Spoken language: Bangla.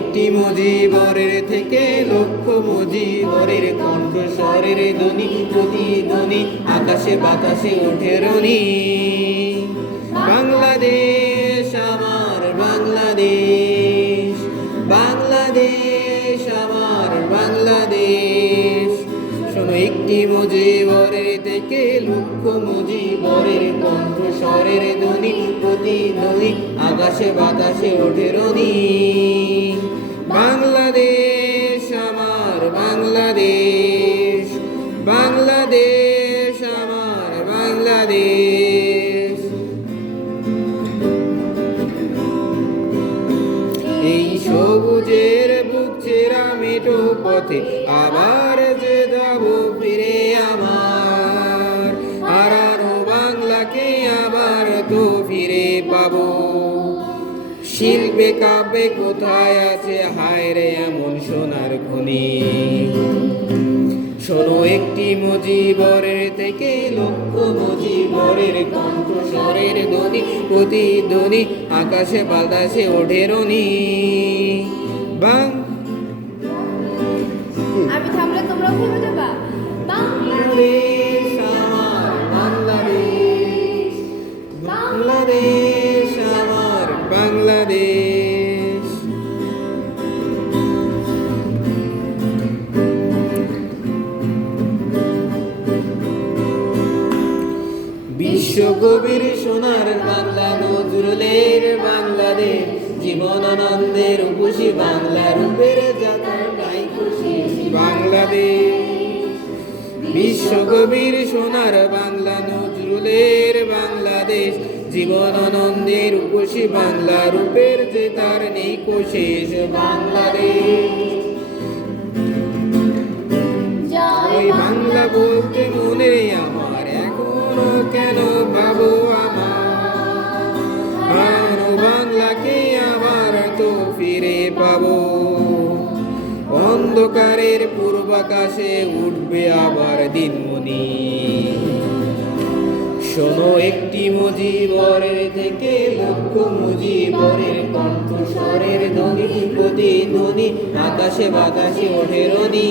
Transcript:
একটি মুজিবরের থেকে লক্ষ মুজিবরের কণ্ঠস্বরের ধ্বনি প্রতিধ্বনি আকাশে বাতাসে ওঠে রনি। বাংলাদেশ আমার বাংলাদেশ, বাংলাদেশ আমার বাংলাদেশ। শোনো একটি মুজিবরের থেকে লক্ষ মুজিবরের কণ্ঠস্বরের ধ্বনি প্রতিধ্বনি আকাশে বাতাসে ওঠে রনি। বাংলাদেশ আমার বাংলাদেশ, বাংলাদেশ আমার বাংলাদেশ। এই সবুজের বুক চেরা মেঠো পথে আবার যে যাব ফিরে আমার হারানো বাংলাকে আবার তো ফিরে পাবো। শিল্পে কাব্যে কোথায় আছে হায় রে এমন সোনার খনি। শোনো একটি মুজিবরের থেকে লক্ষ মুজিবরের কণ্ঠস্বরের ধ্বনি প্রতিধ্বনি আকাশে বাতাসে ওঠে রনি। আমি থামলে তোমরা ভেবে দেবা। বাংলাদেশ আমার বাংলাদেশ, বাংলাদেশ আমার বাংলাদেশ। বিশ্বকবির সোনার বাংলা নজরুলের বাংলাদেশ, জীবনানন্দের উপসী বাংলা রূপের যাত্রাটাই খুশি বাংলাদেশ। বিশ্বকবির সোনার বাংলা নজরুলের বাংলাদেশ, জীবনানন্দের উপসী বাংলা রূপের যে তার নেই কোশেষ বাংলাদেশ। ওই বাংলা বলতে মনে আমার এখনো কেন ভাবো আমার বাংলাকে আবার তো ফিরে পাবো। অন্ধকারের পূর্বাকাশে উঠবে আবার দিনমণি। শোনো একটি মুজিবরের থেকে লক্ষ মুজিবরের কণ্ঠস্বরের ধ্বনি প্রতিধ্বনি আকাশে বাতাসে ওঠে রনি।